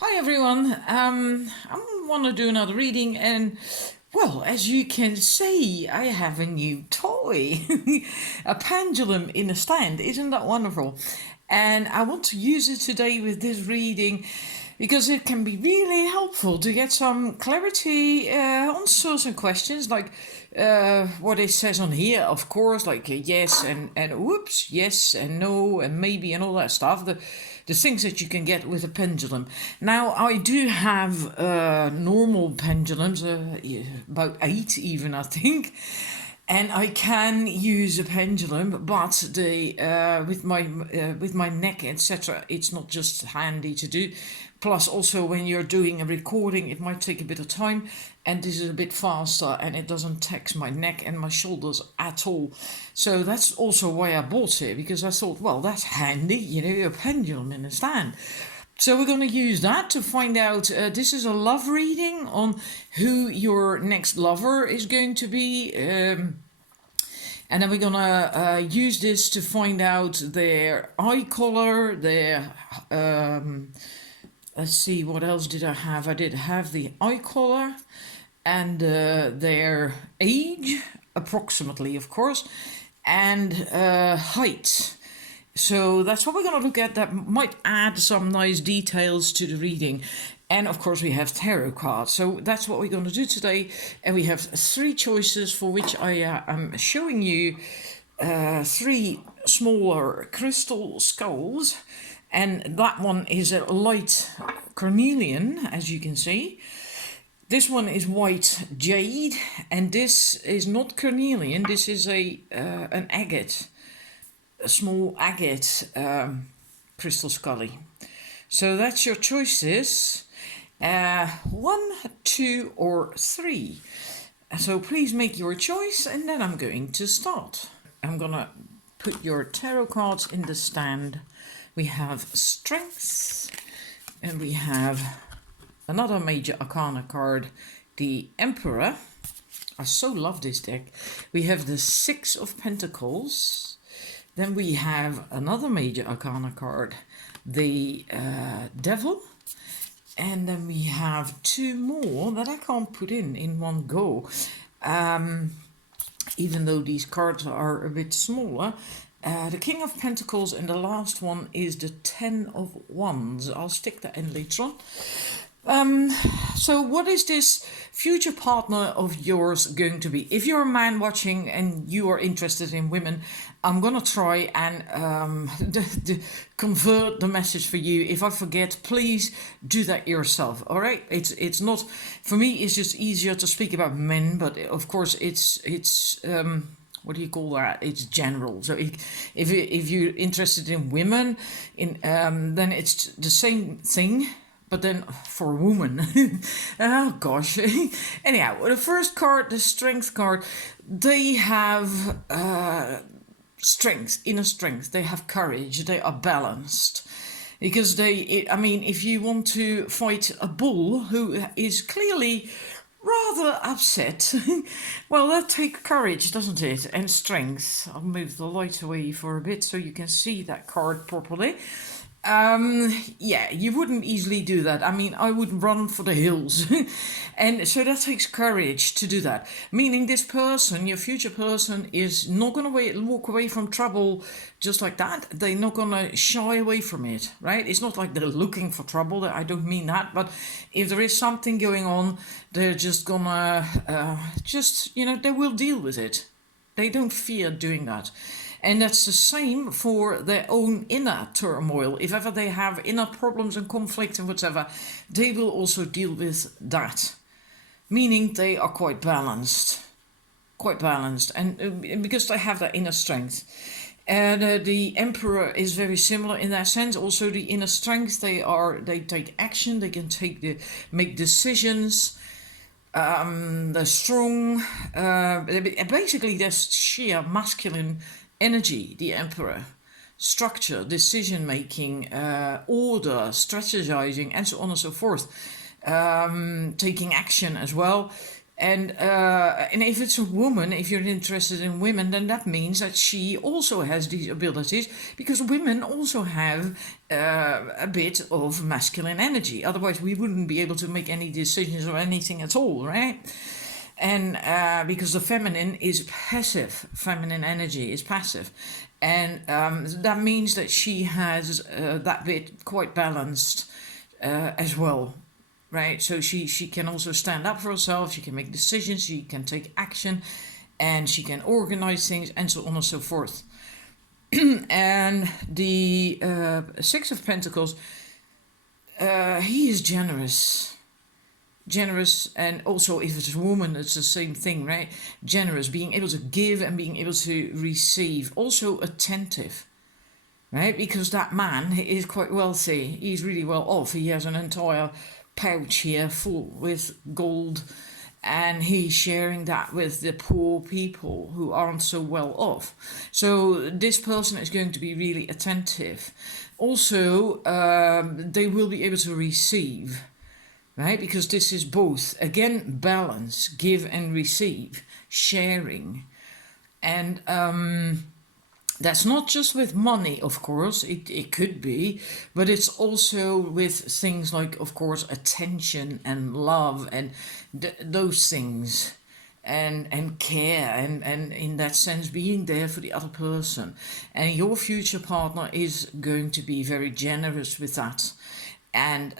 Hi everyone. I want to do another reading, and well, as you can see, I have a new toy, a pendulum in a stand. Isn't that wonderful? And I want to use it today with this reading because it can be really helpful to get some clarity on certain questions, like what it says on here, of course, like yes and whoops, yes and no and maybe and all that stuff. The things that you can get with a pendulum. Now, I do have normal pendulums, about 8 even, I think. And I can use a pendulum, but the with my neck, etc., it's not just handy to do. Plus, also when you're doing a recording, it might take a bit of time, and this is a bit faster, and it doesn't tax my neck and my shoulders at all. So that's also why I bought it, because I thought, well, that's handy, a pendulum in a stand. So we're going to use that to find out. This is a love reading on who your next lover is going to be. And then we're going to use this to find out their eye color, their... let's see, what else did I have? I did have the eye color and their age, approximately, of course, and height. So that's what we're going to look at. That might add some nice details to the reading. And of course we have tarot cards. So that's what we're going to do today. And we have 3 choices for which I am showing you 3 smaller crystal skulls. And that one is a light cornelian, as you can see. This one is white jade, and this is not cornelian. This is an agate, a small agate crystal scully. So that's your choices. 1, 2, or 3. So please make your choice, and then I'm going to start. I'm gonna put your tarot cards in the stand. We have Strength, and we have another major arcana card, the Emperor. I so love this deck. We have the 6 of Pentacles. Then we have another major arcana card, the Devil. And then we have 2 more that I can't put in one go. Even though these cards are a bit smaller. The King of Pentacles, and the last one is the 10 of Wands. I'll stick that in later on. So what is this future partner of yours going to be? If you're a man watching and you are interested in women, I'm going to try and convert the message for you. If I forget, please do that yourself, all right? It's not, for me, it's just easier to speak about men, but of course it's what do you call that? It's general. So if you're interested in women, then it's the same thing. But then for a woman, oh gosh. Anyhow, the first card, the Strength card, they have strength, inner strength. They have courage. They are balanced. Because if you want to fight a bull who is clearly rather upset, well, that takes courage, doesn't it? And strength. I'll move the light away for a bit so you can see that card properly. Yeah, you wouldn't easily do that. I would run for the hills. And so that takes courage to do that. Meaning this person, your future person, is not going to walk away from trouble just like that. They're not going to shy away from it, right? It's not like they're looking for trouble. I don't mean that. But if there is something going on, they're just going to, they will deal with it. They don't fear doing that. And that's the same for their own inner turmoil. If ever they have inner problems and conflict and whatever, they will also deal with that. Meaning they are quite balanced. And because they have that inner strength. And the Emperor is very similar in that sense. Also the inner strength, they take action, they can make decisions. They're strong. Basically, there's sheer masculine energy, the Emperor. Structure, decision making, order, strategizing, and so on and so forth. Taking action as well. And if it's a woman, if you're interested in women, then that means that she also has these abilities, because women also have a bit of masculine energy. Otherwise, we wouldn't be able to make any decisions or anything at all, right? And because the feminine is passive, feminine energy is passive. And that means that she has that bit quite balanced as well, right? So she can also stand up for herself, she can make decisions, she can take action, and she can organize things, and so on and so forth. And the Six of Pentacles, he is generous, and also if it's a woman, it's the same thing, right? Generous, being able to give and being able to receive, also attentive, right? Because that man is quite wealthy, he's really well off, he has an entire pouch here full with gold, and he's sharing that with the poor people who aren't so well off. So this person is going to be really attentive. Also, they will be able to receive, right? Because this is both, again, balance, give and receive, sharing. And that's not just with money, of course, it could be, but it's also with things like, of course, attention and love and those things. And care, and in that sense being there for the other person. And your future partner is going to be very generous with that. And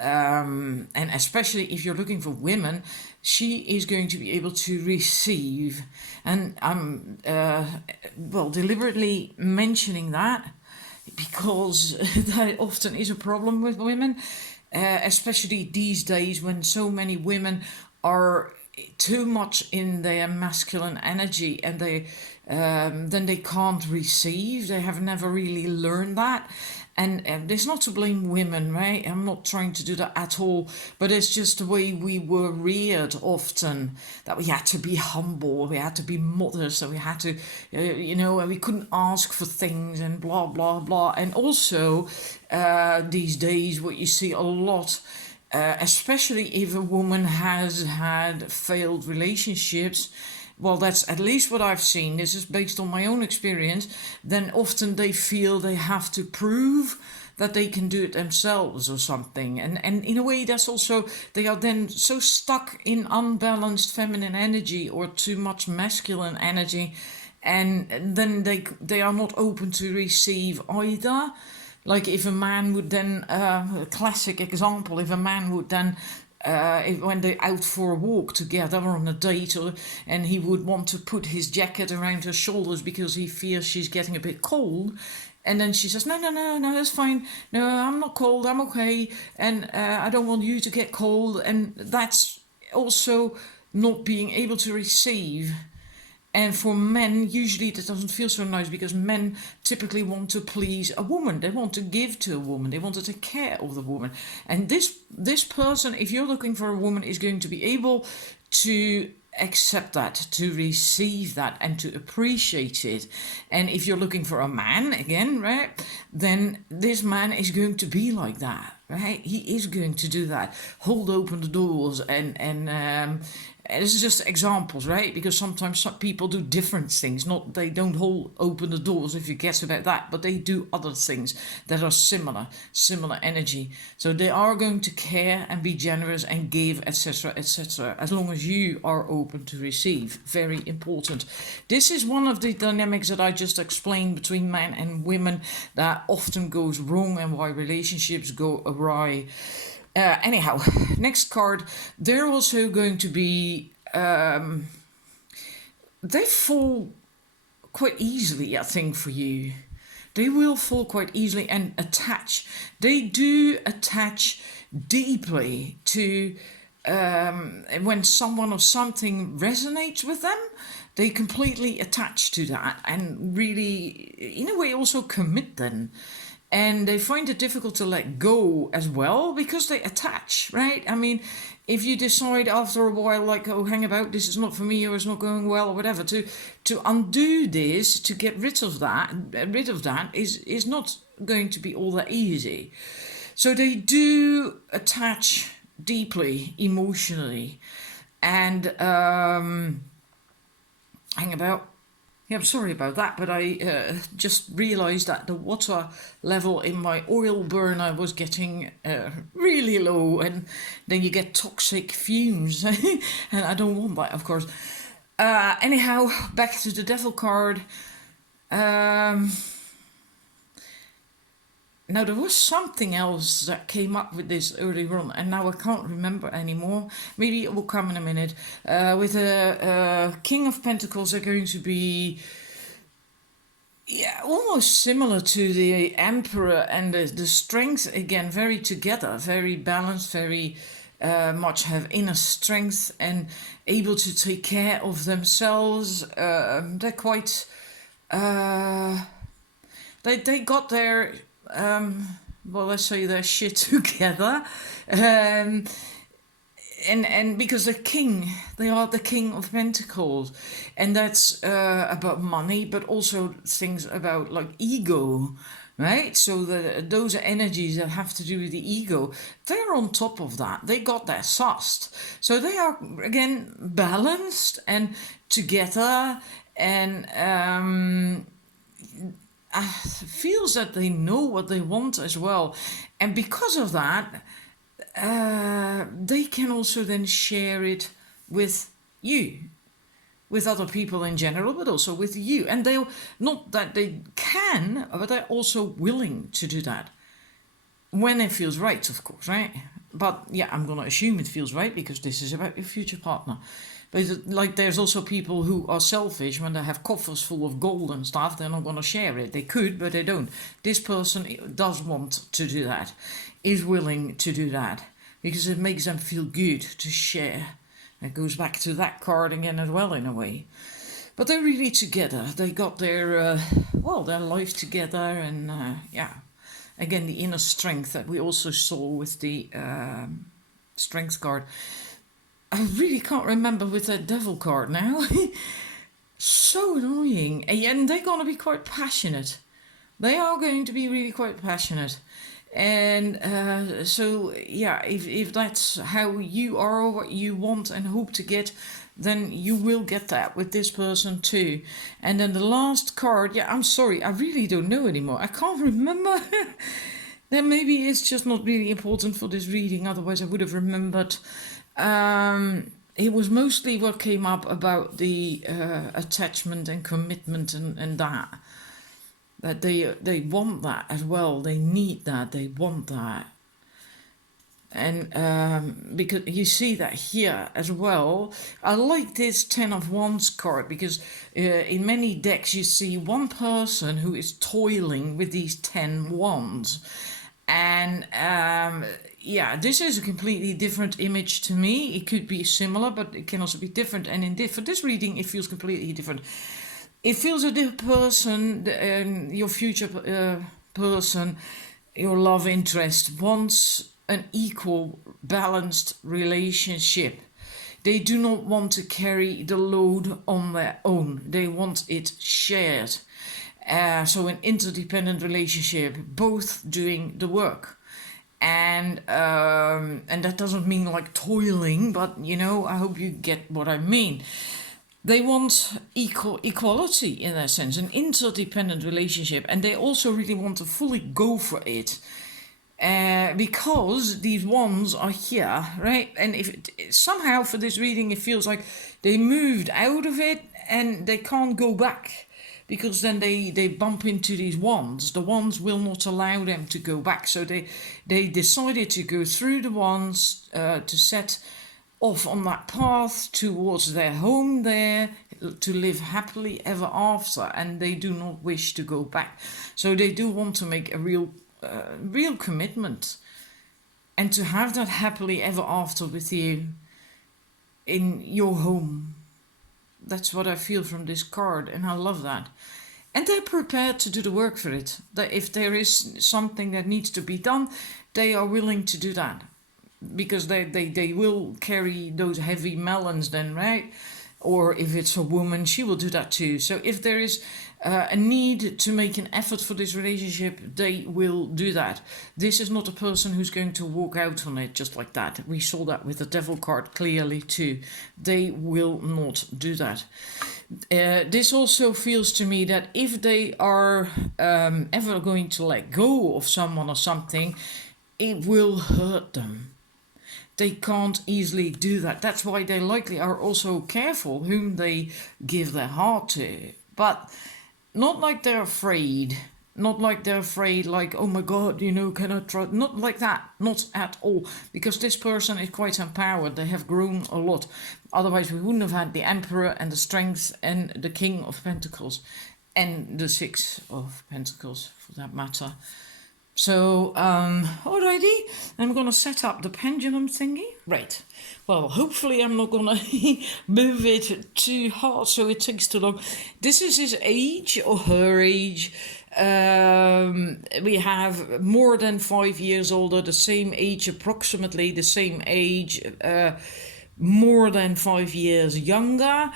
especially if you're looking for women, she is going to be able to receive. And I'm deliberately mentioning that because that often is a problem with women, especially these days when so many women are too much in their masculine energy, and they then they can't receive. They have never really learned that. And it's not to blame women, right? I'm not trying to do that at all, but it's just the way we were reared often, that we had to be humble, we had to be modest, so we had to, and we couldn't ask for things and blah, blah, blah. And also, these days, what you see a lot, especially if a woman has had failed relationships, well, that's at least what I've seen, this is based on my own experience, then often they feel they have to prove that they can do it themselves or something. And in a way, that's also, they are then so stuck in unbalanced feminine energy or too much masculine energy, and then they are not open to receive either. Like if a man would then, a classic example, if a man would then, when they're out for a walk together or on a date, and he would want to put his jacket around her shoulders because he fears she's getting a bit cold, and then she says, no, that's fine, no, I'm not cold, I'm okay, and I don't want you to get cold, and that's also not being able to receive. And for men, usually that doesn't feel so nice, because men typically want to please a woman. They want to give to a woman. They want to take care of the woman. And this person, if you're looking for a woman, is going to be able to accept that, to receive that, and to appreciate it. And if you're looking for a man, again, right, then this man is going to be like that, right? He is going to do that. Hold open the doors and this is just examples, right? Because sometimes some people do different things. Not they don't hold open the doors, if you guess about that, but they do other things that are similar energy. So they are going to care and be generous and give, etc., etc. As long as you are open to receive. Very important. This is one of the dynamics that I just explained between men and women that often goes wrong, and why relationships go awry. Anyhow, next card, they're also going to be, they fall quite easily, I think, for you. They will fall quite easily and attach. They do attach deeply to, when someone or something resonates with them, they completely attach to that and really, in a way, also commit then. And they find it difficult to let go as well, because they attach, right? I mean, if you decide after a while, like, oh, hang about, this is not for me, or it's not going well, or whatever, to undo this, to get rid of that is not going to be all that easy. So they do attach deeply, emotionally. and hang about. Yeah, I'm sorry about that, but I just realized that the water level in my oil burner was getting really low, and then you get toxic fumes, and I don't want that, of course. Anyhow, back to the devil card. Um, Now, there was something else that came up with this earlier on, and now I can't remember anymore. Maybe it will come in a minute. With a King of Pentacles, they're going to be, yeah, almost similar to the Emperor, and the strength again, very together, very balanced, very much have inner strength and able to take care of themselves. They're quite. They got their well, let's say their shit together, and because they are the King of Pentacles, and that's about money, but also things about like ego, right? So those energies that have to do with the ego, they're on top of that. They got that sussed, so they are again balanced and together, and feels that they know what they want as well, and because of that, they can also then share it with you, with other people in general, but also with you. And they not that they can, but they're also willing to do that when it feels right, of course, right? But yeah, I'm gonna assume it feels right because this is about your future partner. But like, there's also people who are selfish when they have coffers full of gold and stuff. They're not gonna share it. They could, but they don't. This person does want to do that, is willing to do that because it makes them feel good to share. It goes back to that card again as well in a way. But they're really together. They got their their life together, and yeah, again the inner strength that we also saw with the strength card. I really can't remember with that devil card now. So annoying. And they're going to be quite passionate. They are going to be really quite passionate. And so, yeah, if that's how you are, or what you want and hope to get, then you will get that with this person too. And then the last card, yeah, I'm sorry, I really don't know anymore. I can't remember. Then maybe it's just not really important for this reading, otherwise I would have remembered. It was mostly what came up about the attachment and commitment, and that they want that as well. They need that. They want that. And because you see that here as well. I like this 10 of Wands card because in many decks you see one person who is toiling with these 10 wands. And yeah, this is a completely different image to me. It could be similar, but it can also be different. And for this reading, it feels completely different. It feels a different person, your future person, your love interest, wants an equal, balanced relationship. They do not want to carry the load on their own. They want it shared. So an interdependent relationship, both doing the work. And that doesn't mean like toiling, but I hope you get what I mean. They want equality in that sense, an interdependent relationship, and they also really want to fully go for it. Because these ones are here, right? And if somehow for this reading it feels like they moved out of it and they can't go back. Because then they bump into these wands. The wands will not allow them to go back. So they decided to go through the wands to set off on that path towards their home there, to live happily ever after. And they do not wish to go back. So they do want to make a real commitment. And to have that happily ever after with you in your home. That's what I feel from this card, and I love that. And they're prepared to do the work for it. That if there is something that needs to be done, they are willing to do that. Because they will carry those heavy melons then, right? Or if it's a woman, she will do that too. So if there is a need to make an effort for this relationship, they will do that. This is not a person who's going to walk out on it just like that. We saw that with the devil card clearly too. They will not do that. This also feels to me that if they are ever going to let go of someone or something, it will hurt them. They can't easily do that. That's why they likely are also careful whom they give their heart to. But not like they're afraid. Not like they're afraid, like, oh my God, can I trust? Not like that. Not at all. Because this person is quite empowered. They have grown a lot. Otherwise, we wouldn't have had the Emperor and the Strength and the King of Pentacles. And the Six of Pentacles, for that matter. So, alrighty, I'm going to set up the pendulum thingy. Right. Well, hopefully I'm not going to move it too hard so it takes too long. This is his age or her age. We have more than 5 years older, the same age, approximately the same age, more than 5 years younger.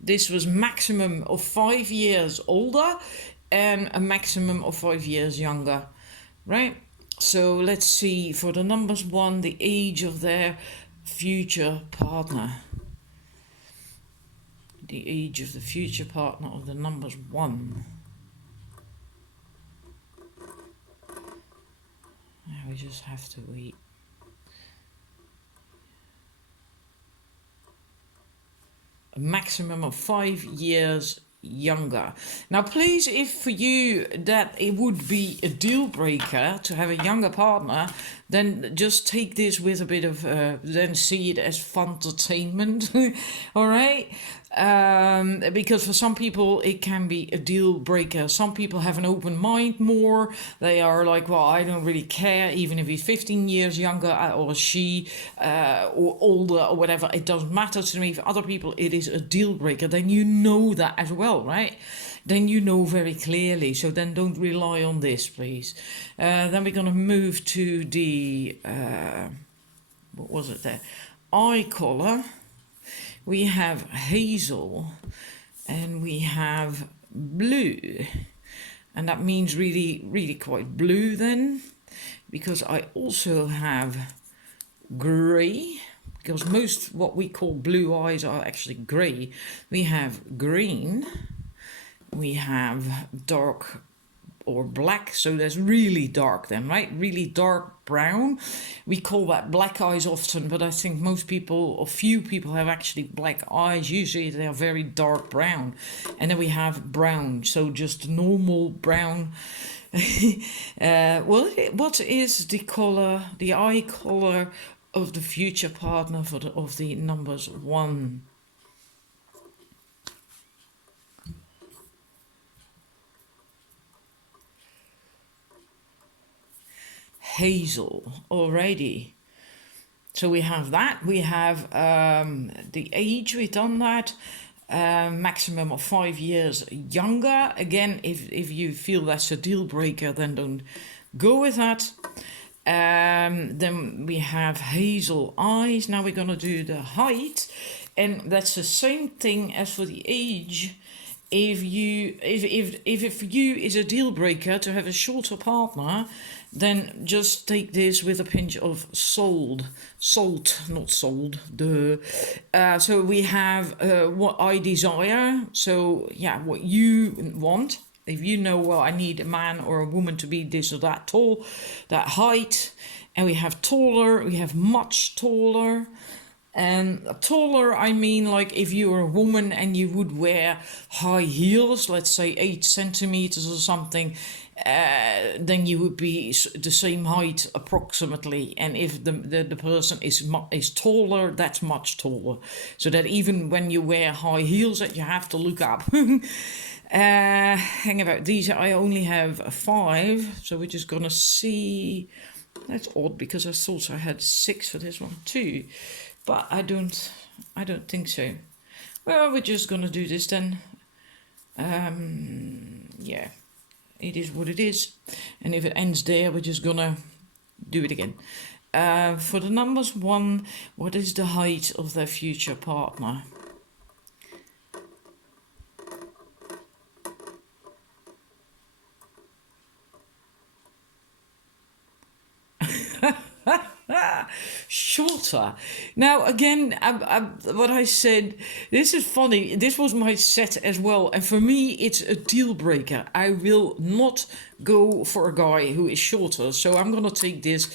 This was maximum of 5 years older. And a maximum of 5 years younger, right? So let's see, for the numbers 1, the age of their future partner. The age of the future partner of the numbers 1. We just have to wait. A maximum of 5 years younger. Now please, if for you that it would be a deal breaker to have a younger partner, then just take this with a bit of then see it as fun entertainment. All right, because for some people it can be a deal breaker. Some people have an open mind more. They are like, well, I don't really care even if he's 15 years younger or she or older or whatever. It doesn't matter to me. For other people it is a deal breaker. Then you know that as well, right? Then you know very clearly. So then don't rely on this, please. Then we're going to move to the, what was it there? Eye color. We have hazel and we have blue. And that means really, really quite blue then. Because I also have grey. Because most what we call blue eyes are actually grey. We have green. We have dark or black, so that's really dark then, right? Really dark brown. We call that black eyes often, but I think most people, or few people, have actually black eyes. Usually they are very dark brown. And then we have brown, so just normal brown. Well, what is the color, the eye color of the future partner for of the numbers 1? Hazel already. So we have that. We have the age, we've done that. Maximum of 5 years younger. Again, if you feel that's a deal breaker, then don't go with that. Then we have hazel eyes. Now we're going to do the height. And that's the same thing as for the age. If it for you is a deal breaker to have a shorter partner, then just take this with a pinch of salt, not sold. So we have what I desire. So yeah, what you want. If you know, well, I need a man or a woman to be this or that tall, that height, and we have taller, we have much taller. And taller, I mean, like if you were a woman and you would wear high heels, let's say 8 centimeters or something, then you would be the same height approximately. And if the person is taller, that's much taller. So that even when you wear high heels, that you have to look up. Hang about these, I only have 5, so we're just gonna see. That's odd because I thought I had 6 for this one too. But I don't think so. Well, we're just gonna do this then. Yeah, it is what it is. And if it ends there, we're just gonna do it again. For the numbers 1, what is the height of their future partner? Shorter. Now, again, what I said, this is funny. This was my set as well. And for me, it's a deal breaker. I will not go for a guy who is shorter. So I'm going to take this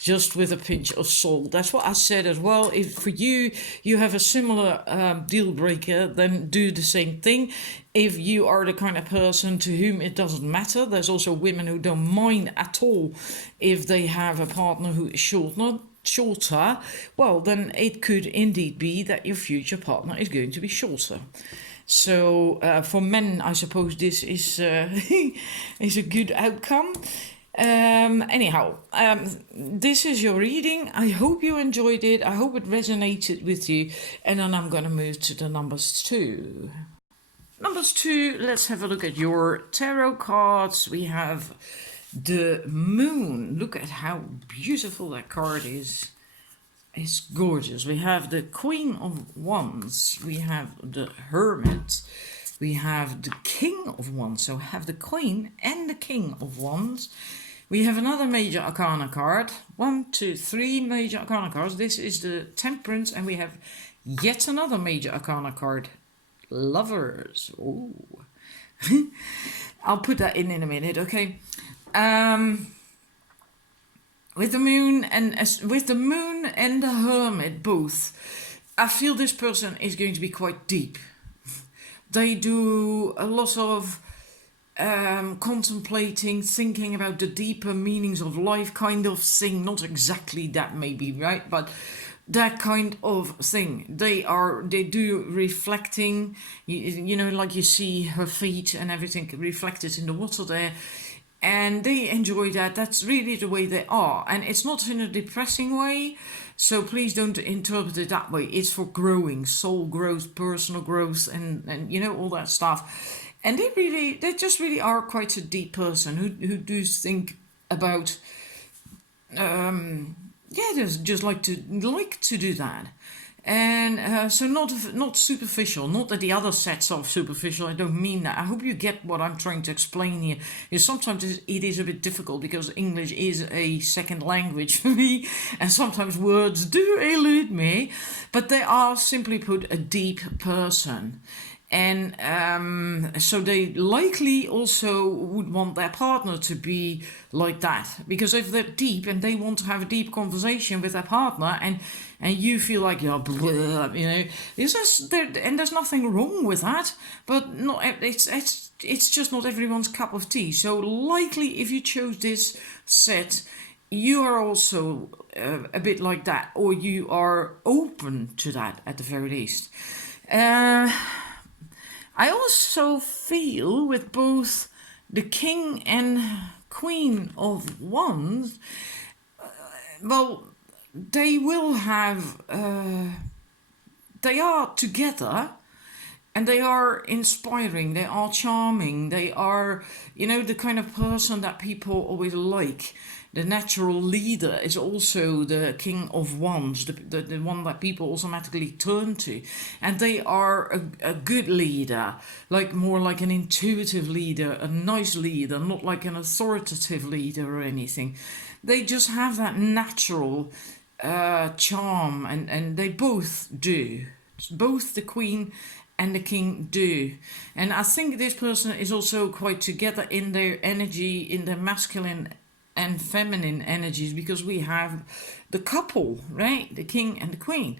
just with a pinch of salt. That's what I said as well. If for you, you have a similar deal breaker, then do the same thing. If you are the kind of person to whom it doesn't matter, there's also women who don't mind at all if they have a partner who is shorter, well, then it could indeed be that your future partner is going to be shorter. So for men, I suppose this is is a good outcome. Anyhow, this is your reading. I hope you enjoyed it. I hope it resonated with you. And then I'm going to move to the numbers 2. Numbers 2, let's have a look at your tarot cards. We have the Moon. Look at how beautiful that card is. It's gorgeous. We have the Queen of Wands. We have the Hermit. We have the King of Wands. So we have the Queen and the King of Wands. We have another major arcana card. 1, 2, 3 major arcana cards. This is the Temperance, and we have yet another major arcana card. Lovers. Oh, I'll put that in a minute. Okay. With the Moon and the Hermit both, I feel this person is going to be quite deep. They do a lot of contemplating, thinking about the deeper meanings of life kind of thing. Not exactly that maybe, right? But that kind of thing. They do reflecting, you know, like you see her feet and everything reflected in the water there. And they enjoy that. That's really the way they are. And it's not in a depressing way. So please don't interpret it that way. It's for growing, soul growth, personal growth, and you know, all that stuff. And they just really are quite a deep person who do think about, just like to do that. And so not superficial. Not that the other sets are superficial. I don't mean that. I hope you get what I'm trying to explain here. Because sometimes it is a bit difficult because English is a second language for me, and sometimes words do elude me. But they are, simply put, a deep person. And so they likely also would want their partner to be like that. Because if they're deep and they want to have a deep conversation with their partner, and you feel like you're blah, you know, and there's nothing wrong with that, but it's just not everyone's cup of tea. So likely, if you chose this set, you are also a bit like that, or you are open to that at the very least. I also feel with both the King and Queen of Wands, well, they will have, they are together, and they are inspiring, they are charming, they are, you know, the kind of person that people always like. The natural leader is also the King of Wands, the one that people automatically turn to. And they are a good leader, more like an intuitive leader, a nice leader, not like an authoritative leader or anything. They just have that natural charm, and they both do. Both the Queen and the King do. And I think this person is also quite together in their energy, in their masculine and feminine energies, because we have the couple, right? The King and the Queen.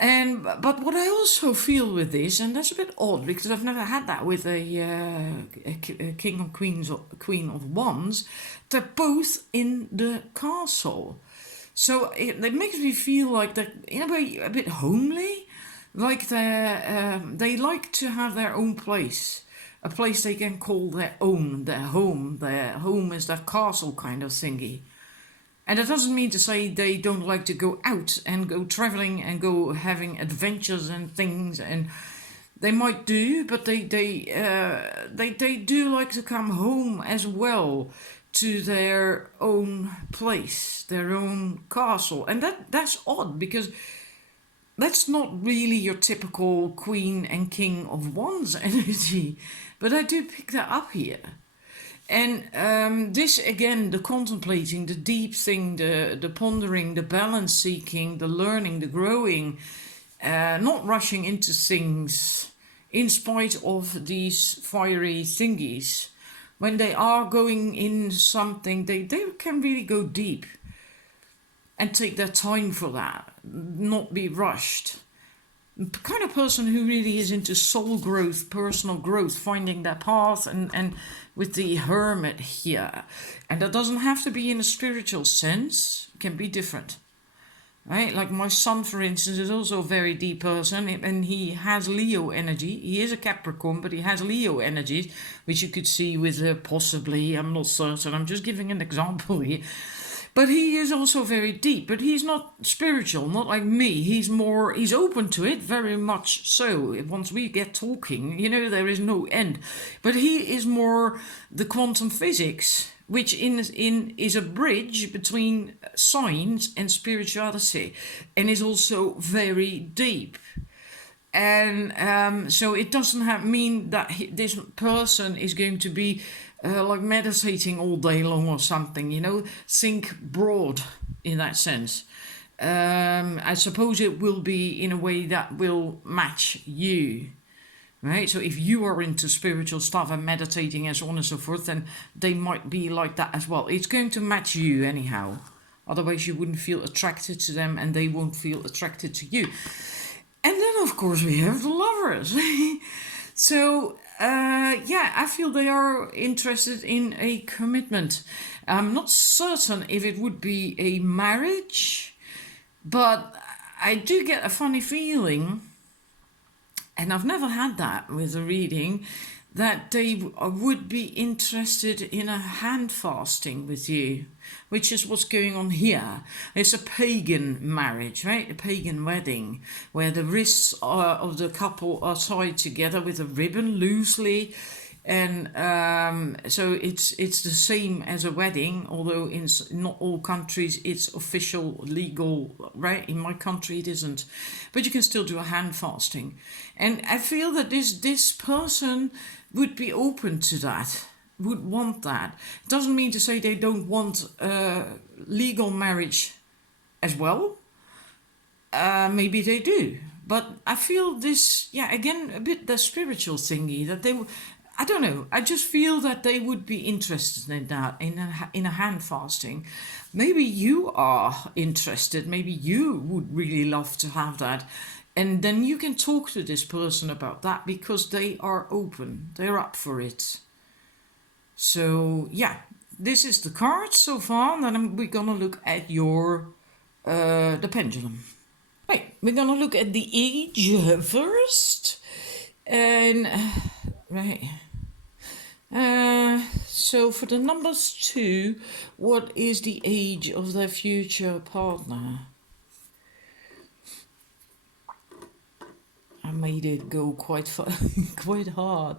But what I also feel with this, and that's a bit odd because I've never had that with a King or Queen of Wands, they're both in the castle. So it makes me feel like they're in a way a bit homely, like they like to have their own place. A place they can call their own, their home. Their home is their castle kind of thingy. And that doesn't mean to say they don't like to go out and go traveling and go having adventures and things. And they might do, but they do like to come home as well to their own place, their own castle. And that's odd because that's not really your typical Queen and King of Wands energy. But I do pick that up here. And this again, the contemplating, the deep thing, the pondering, the balance seeking, the learning, the growing, not rushing into things in spite of these fiery thingies. When they are going in something, they can really go deep and take their time for that, not be rushed. The kind of person who really is into soul growth, personal growth, finding their path, and with the hermit here. And that doesn't have to be in a spiritual sense, it can be different. Right? Like my son, for instance, is also a very deep person, and he has Leo energy. He is a Capricorn, but he has Leo energy, which you could see with possibly, I'm not certain, I'm just giving an example here. But he is also very deep, but he's not spiritual, not like me. He's open to it, very much so. Once we get talking, there is no end. But he is more the quantum physics, which is a bridge between science and spirituality, and is also very deep. And so it doesn't mean that this person is going to be like meditating all day long or something, think broad in that sense. I suppose it will be in a way that will match you, right? So if you are into spiritual stuff and meditating and so on and so forth, then they might be like that as well. It's going to match you anyhow. Otherwise you wouldn't feel attracted to them and they won't feel attracted to you. And then of course we have the lovers. So I feel they are interested in a commitment. I'm not certain if it would be a marriage, but I do get a funny feeling, and I've never had that with a reading, that they would be interested in a hand fasting with you, which is what's going on here. It's a pagan marriage, right? A pagan wedding, where the wrists of the couple are tied together with a ribbon loosely. And so it's the same as a wedding, although in not all countries it's official, legal, right? In my country it isn't. But you can still do a hand fasting. And I feel that this person would be open to that, would want that. Doesn't mean to say they don't want legal marriage as well. Maybe they do. But I feel this, again, a bit the spiritual thingy, that they... I don't know. I just feel that they would be interested in that, in a hand fasting. Maybe you are interested. Maybe you would really love to have that. And then you can talk to this person about that because they are open. They're up for it. So, this is the card so far. And then we're going to look at the pendulum. Right, we're going to look at the age first. And, right... so for the numbers 2, what is the age of their future partner? I made it go quite hard,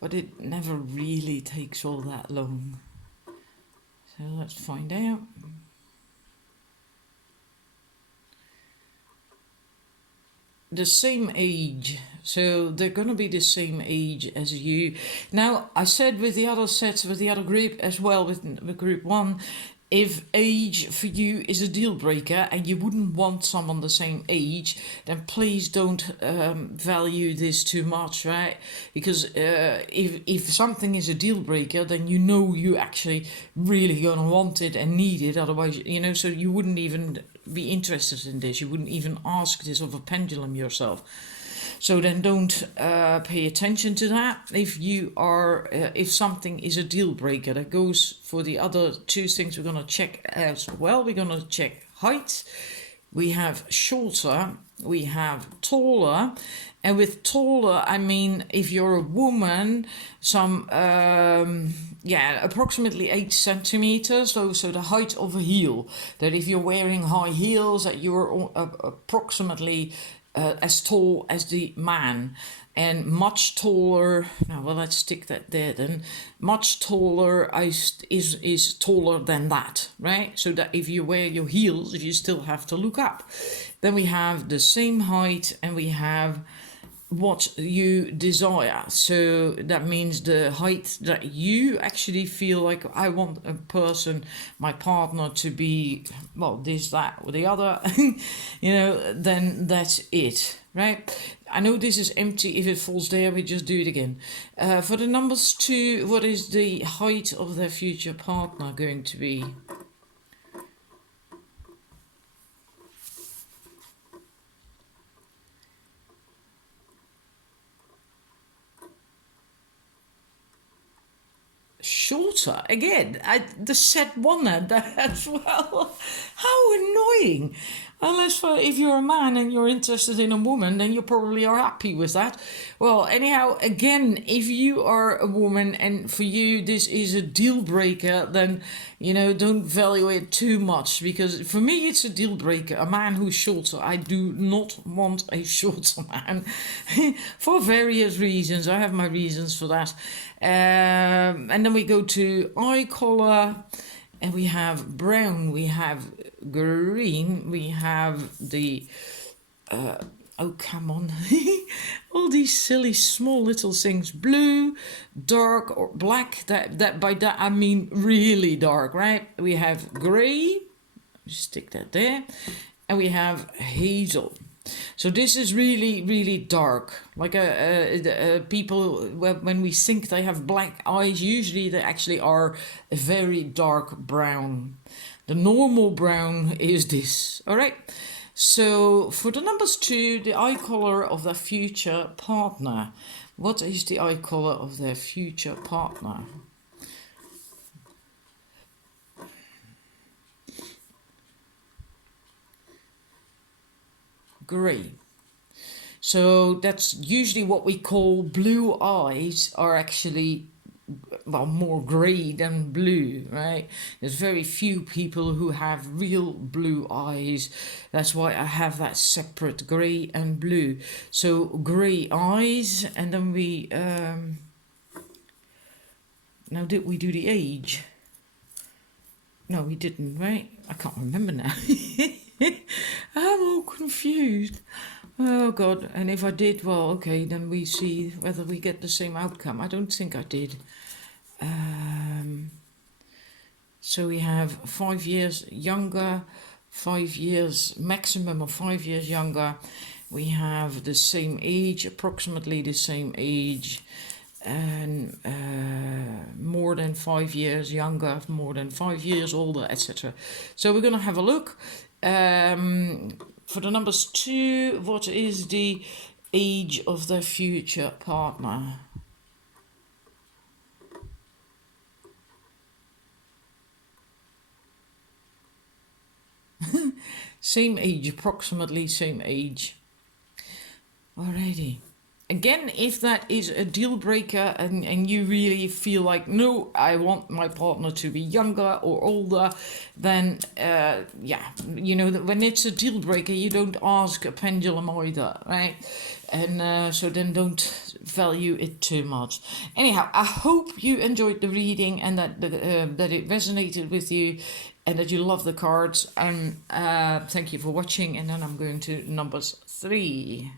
but it never really takes all that long. So let's find out. The same age, so they're going to be the same age as you. Now, I said with the other sets, with the other group as well, with group 1, if age for you is a deal breaker and you wouldn't want someone the same age, then please don't value this too much, right? Because if something is a deal breaker, then you actually really gonna want it and need it. Otherwise, so you wouldn't even be interested in this. You wouldn't even ask this of a pendulum yourself. So then don't pay attention to that. If something is a deal breaker, that goes for the other 2 things we're going to check as well. We're going to check height. We have shorter. We have taller. And with taller, I mean, if you're a woman, approximately 8 centimeters. So the height of a heel. That if you're wearing high heels, that you're approximately as tall as the man, and much taller. Let's stick that there then. Much taller is taller than that, right? So that if you wear your heels, you still have to look up. Then we have the same height, and we have what you desire. So that means the height that you actually feel like, I want a person, my partner, to be, well, this, that, or the other, then that's it, right? I know this is empty. If it falls there, we just do it again. For the numbers 2, what is the height of their future partner going to be? Shorter again. The set one at that as well. How annoying! Unless if you're a man and you're interested in a woman, then you probably are happy with that. Well, anyhow, again, if you are a woman and for you this is a deal breaker, then don't value it too much, because for me it's a deal breaker. A man who's shorter, I do not want a shorter man for various reasons. I have my reasons for that. And then we go to eye color, and we have brown, we have green, we have the oh come on, all these silly small little things, blue, dark, or black. That by that I mean really dark, right? We have gray, stick that there, and we have hazel. So this is really, really dark. Like people, when we think they have black eyes, usually they actually are a very dark brown. The normal brown is this. All right. So for the numbers 2, the eye color of their future partner. What is the eye color of their future partner? Grey. So that's usually what we call blue eyes are actually, well, more grey than blue, right? There's very few people who have real blue eyes. That's why I have that separate grey and blue. So grey eyes, and then we now did we do the age? No, we didn't, right? I can't remember now. I'm all confused. Oh God, and if I did, well, okay, then we see whether we get the same outcome. I don't think I did. So we have 5 years younger, 5 years, maximum of 5 years younger. We have the same age, approximately the same age, and more than 5 years younger, more than 5 years older, etc. So we're going to have a look. For the numbers 2, what is the age of their future partner? Same age, approximately same age. Alrighty. Again, if that is a deal breaker and you really feel like, no, I want my partner to be younger or older, then when it's a deal breaker, you don't ask a pendulum either, right? And so then don't value it too much. Anyhow, I hope you enjoyed the reading and that it resonated with you and that you love the cards. And thank you for watching. And then I'm going to numbers 3.